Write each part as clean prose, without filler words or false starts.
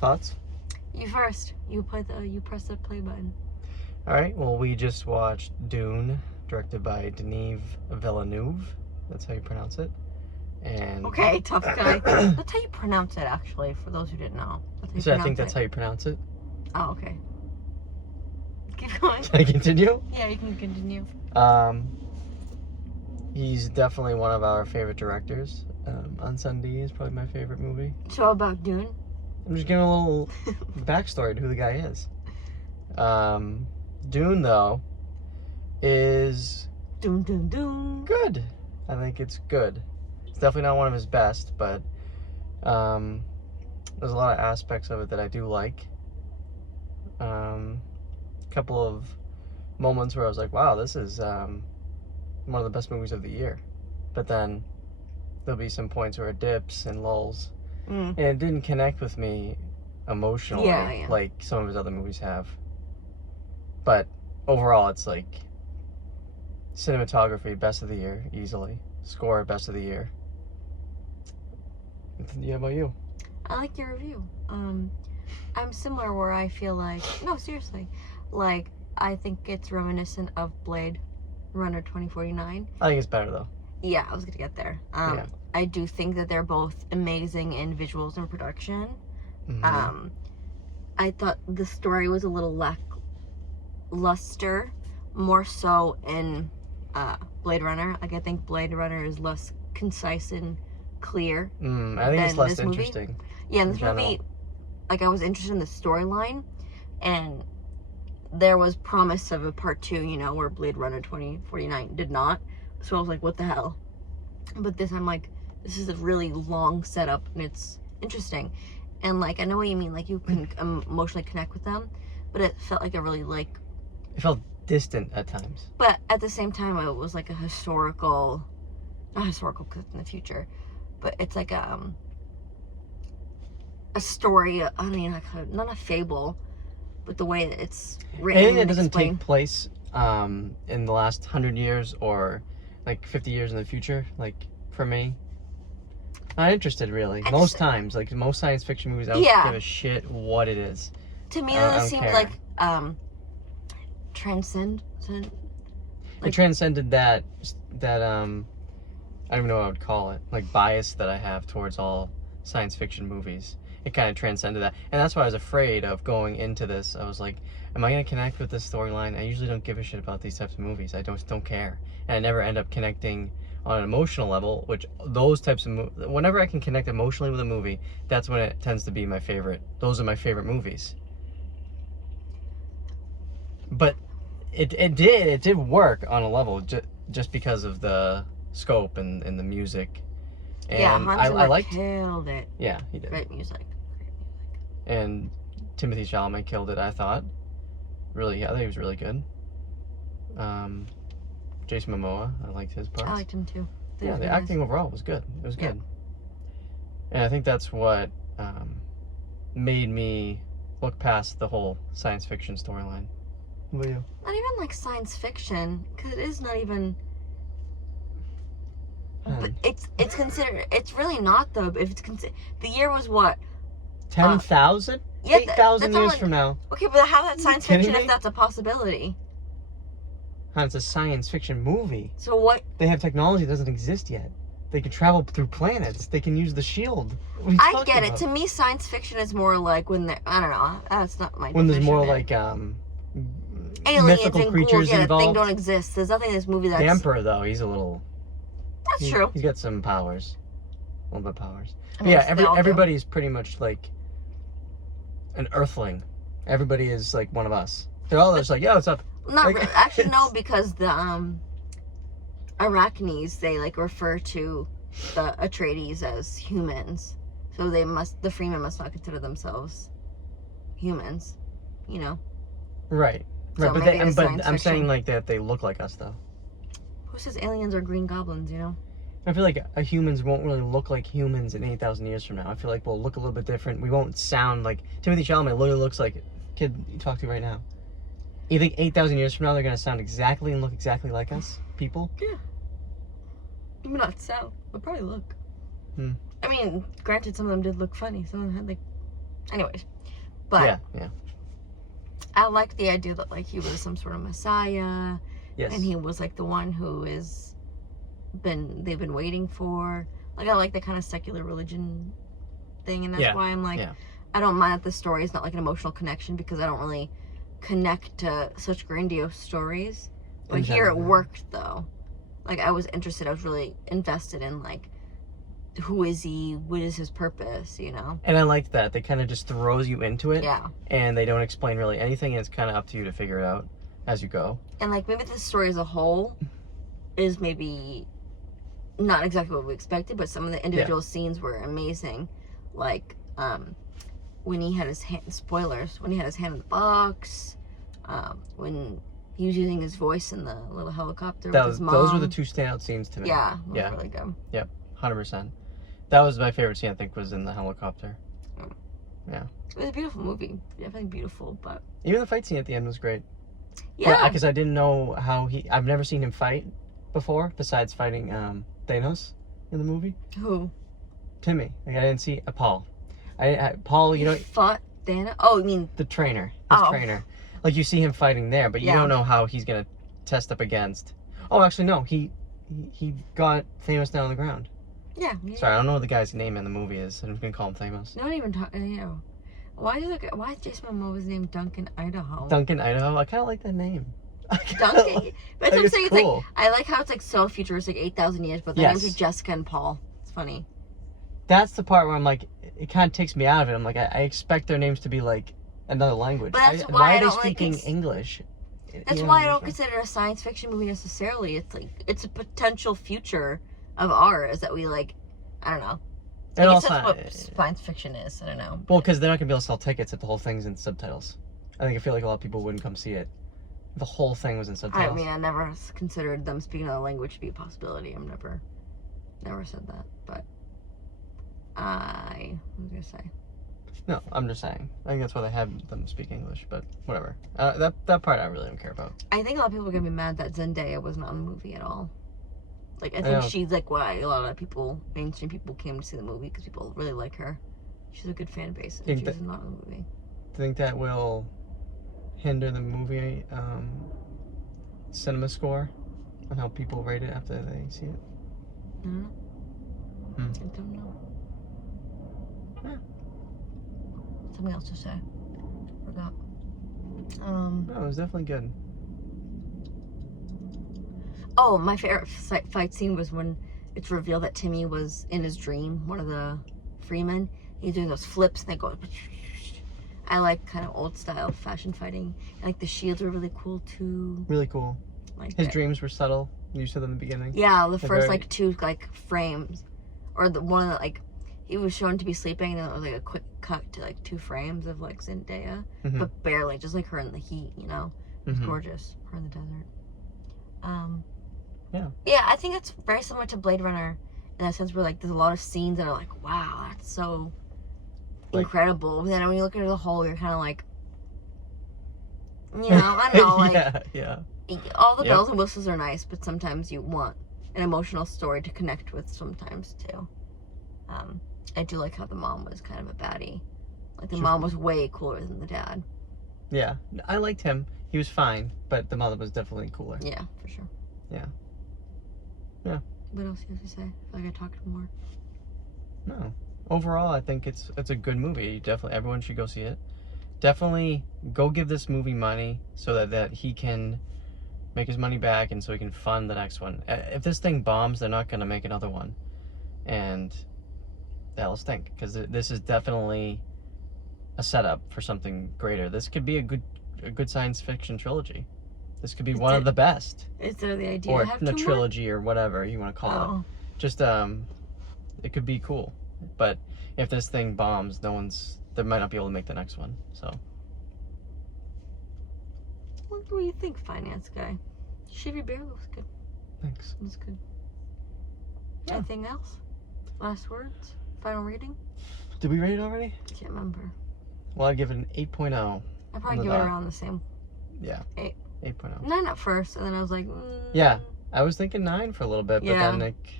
Thoughts? You first. You press the play button. All right. Well, we just watched Dune, directed by Denis Villeneuve. That's how you pronounce it. And okay, tough guy. That's how you pronounce it, actually. For those who didn't know. So I think that's how you pronounce it. Oh, okay. Keep going. Can I continue? Yeah, you can continue. He's definitely one of our favorite directors. On Sunday is probably my favorite movie. So about Dune? I'm just giving a little backstory to who the guy is. Dune, though, is good. I think it's good. It's definitely not one of his best, but there's a lot of aspects of it that I do like. A couple of moments where I was like, wow, this is one of the best movies of the year. But then there'll be some points where it dips and lulls. And it didn't connect with me emotionally like some of his other movies have. But overall, it's like cinematography, best of the year, easily. Score, best of the year. Yeah, about you? I like your review. I'm similar where I feel like, no, seriously, like, I think it's reminiscent of Blade Runner 2049. I think it's better, though. Yeah, I was gonna get there. I do think that they're both amazing in visuals and production. I thought the story was a little lackluster, more so in Blade Runner. Like, I think Blade Runner is less concise and clear. I think it's less interesting. Yeah, in this movie, like, I was interested in the storyline, and there was promise of a part 2, you know, where Blade Runner 2049 did not. So I was like, what the hell? But this, I'm like, this is a really long setup, and it's interesting. And, like, I know what you mean. Like, you can emotionally connect with them, but it felt like a really, like... It felt distant at times. But at the same time, it was like a historical... Not historical, because it's in the future. But it's like a story, I mean, like not a fable, but the way that it's written and it doesn't take place in the last 100 years or like 50 years in the future. Like, for me, not interested really. Most times, like most science fiction movies, I don't give a shit what it is. To me, it seems like transcend. Like, it transcended that I don't even know what I would call it, like bias that I have towards all science fiction movies. It kind of transcended that. And that's why I was afraid of going into this. I was like, am I going to connect with this storyline? I usually don't give a shit about these types of movies. I don't care. And I never end up connecting on an emotional level, which those types of whenever I can connect emotionally with a movie, that's when it tends to be my favorite. Those are my favorite movies. But it did work on a level just because of the scope and the music. And I liked, killed it. Yeah, he did. Great music. And Timothée Chalamet killed it, I thought. Really, I think he was really good. Jason Momoa, I liked his parts. I liked him too. Yeah, the acting overall was good. It was good. And I think that's what made me look past the whole science fiction storyline. What about you? Not even like science fiction, because it is not even... But it's considered. It's really not though. If it's the year was what? 10,000? 8,000 years from now. Okay, but how that's science fiction if that's a possibility? It's a science fiction movie. So what? They have technology that doesn't exist yet. They can travel through planets. They can use the shield. I get it. To me, science fiction is more like when they're... I don't know. That's not my. When there's more like aliens mythical and creatures ghouls. Yeah, involved. thing don't exist. There's nothing in this movie that's... The Emperor, though, he's a little... That's true. He's got some powers. A little bit of powers. I mean, yeah, everybody's pretty much like an earthling. Everybody is like one of us. They're all just like, yo, what's up? Not like, really. Actually, no, because the Arachnes, they like refer to the Atreides as humans. So the Freemen must not consider themselves humans, you know? Right. So Right, but I'm saying like that they look like us, though. Who says aliens are green goblins, you know? I feel like humans won't really look like humans in 8,000 years from now. I feel like we'll look a little bit different. We won't sound like... Timothée Chalamet literally looks like a kid you talk to right now. You think 8,000 years from now they're going to sound exactly and look exactly like us? People? Yeah. Maybe not sound, but probably look. I mean, granted, some of them did look funny. Some of them had, like, Anyways, but yeah. I like the idea that like he was some sort of messiah, Yes. and he was like the one who they've been waiting for. Like I like that kind of secular religion thing, and that's why I'm like, I don't mind that the story is not like an emotional connection, because I don't really connect to such grandiose stories. But here it worked though. Like I was interested. I was really invested in like, who is he? What is his purpose? You know. And I like that they kind of just throws you into it. Yeah. And they don't explain really anything. And it's kind of up to you to figure it out as you go. And like maybe the story as a whole is maybe not exactly what we expected, but some of the individual scenes were amazing. Like when he had his hand, spoilers, when he had his hand in the box, when he was using his voice in the little helicopter with his mom. Those were the two standout scenes to me. Yeah, really good. Yep, 100%. That was my favorite scene, I think, was in the helicopter. Yeah. It was a beautiful movie. Definitely beautiful, but... Even the fight scene at the end was great. Yeah. Because I didn't know how I've never seen him fight before, besides fighting Thanos in the movie. Who? Timmy. Like, I didn't see... Paul. Paul, you know... He fought Thanos? Oh, you mean... The trainer. His trainer. Like, you see him fighting there, but you don't know how he's going to test up against... Oh, actually, no. He got Thanos down on the ground. Yeah. Sorry, I don't know what the guy's name in the movie is. I'm just going to call him Thanos. Don't even talk... Why is Jason Momoa's name Duncan Idaho? Duncan Idaho? I kind of like that name. Duncan? But I'm saying, cool. it's like... I like how it's like so futuristic, 8,000 years, but the names are Jessica and Paul. It's funny. That's the part where I'm like... It kind of takes me out of it. I'm like, I expect their names to be like another language. But that's why are they speaking English? That's why I don't consider it a science fiction movie necessarily. It's like, it's a potential future of ours that we like, I don't know. I guess that's what science fiction is. I don't know. Well, because they're not going to be able to sell tickets if the whole thing's in subtitles. I feel like a lot of people wouldn't come see it. The whole thing was in subtitles. I mean, I never considered them speaking another language to be a possibility. I've never said that. But what was I going to say? No, I'm just saying. I think that's why they have them speak English, but whatever. That part I really don't care about. I think a lot of people are going to be mad that Zendaya was not in the movie at all. Like, I think she's like why a lot of people, mainstream people, came to see the movie, because people really like her. She's a good fan base, and she's not in the movie. Do you think that will hinder the movie cinema score on how people rate it after they see it? I don't know. I don't know. Yeah. Something else to say. Forgot. No, it was definitely good. Oh, my favorite fight scene was when it's revealed that Timmy was in his dream, one of the Freemen. He's doing those flips and they go... I like kind of old style fashion fighting. And like the shields were really cool too. Really cool. Like his dreams were subtle. You said in the beginning. Yeah, the first like two like frames. Or the one that like... He was shown to be sleeping, and then it was like a quick cut to like 2 frames of like Zendaya, but barely, just like her in the heat, you know. It was gorgeous, her in the desert. Yeah, I think it's very similar to Blade Runner in that sense, where like there's a lot of scenes that are like, wow, that's so incredible. But then when you look at it as a whole, you're kind of like, you know, I don't know, like all the bells and whistles are nice, but sometimes you want an emotional story to connect with sometimes too. I do like how the mom was kind of a baddie. Like, the mom was way cooler than the dad. Yeah. I liked him. He was fine, but the mother was definitely cooler. Yeah, for sure. Yeah. Yeah. What else do you have to say? I feel like I talked more. No. Overall, I think it's a good movie. Definitely, everyone should go see it. Definitely go give this movie money so that he can make his money back and so he can fund the next one. If this thing bombs, they're not going to make another one. And... the hell stink, because this is definitely a setup for something greater. This could be a good science fiction trilogy. This could be one of the best. Is there the idea or to have a trilogy or whatever you want to call it? Just it could be cool. But if this thing bombs, they might not be able to make the next one. So what do you think, finance guy? Chevy Bear looks good. Thanks. Looks good. Yeah. Anything else? Last words? Final rating? Did we rate it already? Can't remember. Well, I'd give it an 8.0. I'd probably give it around the same. Yeah. 8.0. 9 at first, and then I was like, Yeah, I was thinking 9 for a little bit, but then like,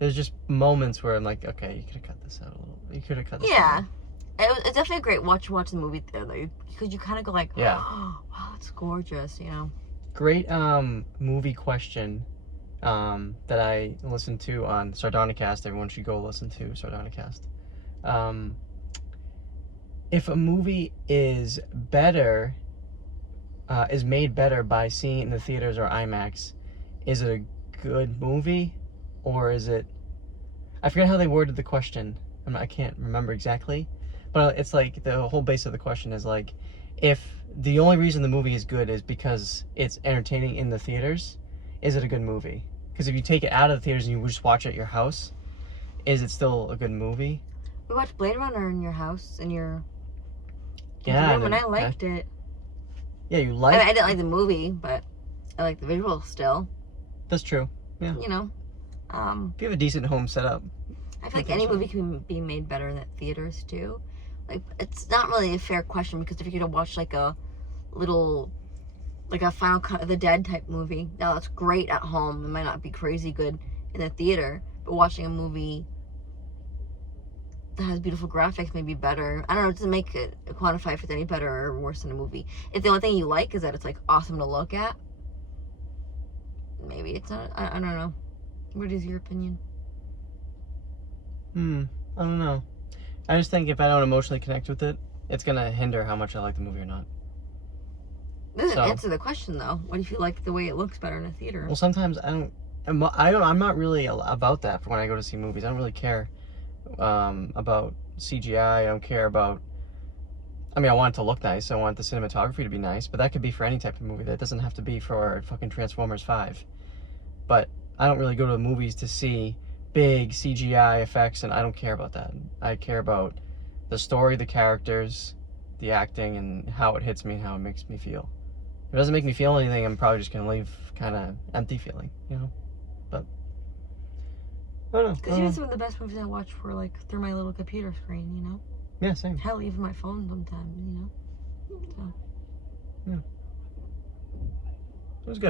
there's just moments where I'm like, okay, you could have cut this out a little. You could have cut this out. It's definitely a great watch the movie theater because you kind of go like, Yeah. oh, wow, it's gorgeous, you know. Great movie question that I listened to on Sardonicast. Everyone should go listen to Sardonicast. If a movie is better, is made better by seeing it in the theaters or IMAX, is it a good movie, or is it? I forget how they worded the question. I can't remember exactly, but it's like the whole base of the question is like, if the only reason the movie is good is because it's entertaining in the theaters, is it a good movie? Because if you take it out of the theaters and you just watch it at your house, is it still a good movie? We watched Blade Runner in your house, in your Yeah, room, and I liked it. Yeah, you I like. mean, I didn't like the movie, but I like the visual still. That's true. Yeah. You know, If you have a decent home setup. I feel like any movie can be made better in the theaters too. Like, it's not really a fair question because if you're gonna watch like a little, like a Final Cut of the Dead type movie, now that's great at home. It might not be crazy good in the theater, but watching a movie that has beautiful graphics may be better. I don't know. It doesn't make it quantify if it's any better or worse than a movie. If the only thing you like is that it's like awesome to look at, maybe it's not. I don't know. What is your opinion? I don't know. I just think if I don't emotionally connect with it, it's gonna hinder how much I like the movie or not. Doesn't answer the question though. What if you like the way it looks better in a theater? Well, sometimes I'm not really about that for when I go to see movies. I don't really care about CGI. I don't care about. I mean, I want it to look nice. I want the cinematography to be nice, but that could be for any type of movie. That doesn't have to be for fucking Transformers 5. But I don't really go to the movies to see big CGI effects, and I don't care about that. I care about the story, the characters, the acting, and how it hits me and how it makes me feel. If it doesn't make me feel anything, I'm probably just gonna leave kind of empty feeling, you know. But I don't know. Because even some of the best movies I watch were like through my little computer screen, you know. Yeah, same. Hell, even my phone sometimes, you know. So. Yeah. It was good.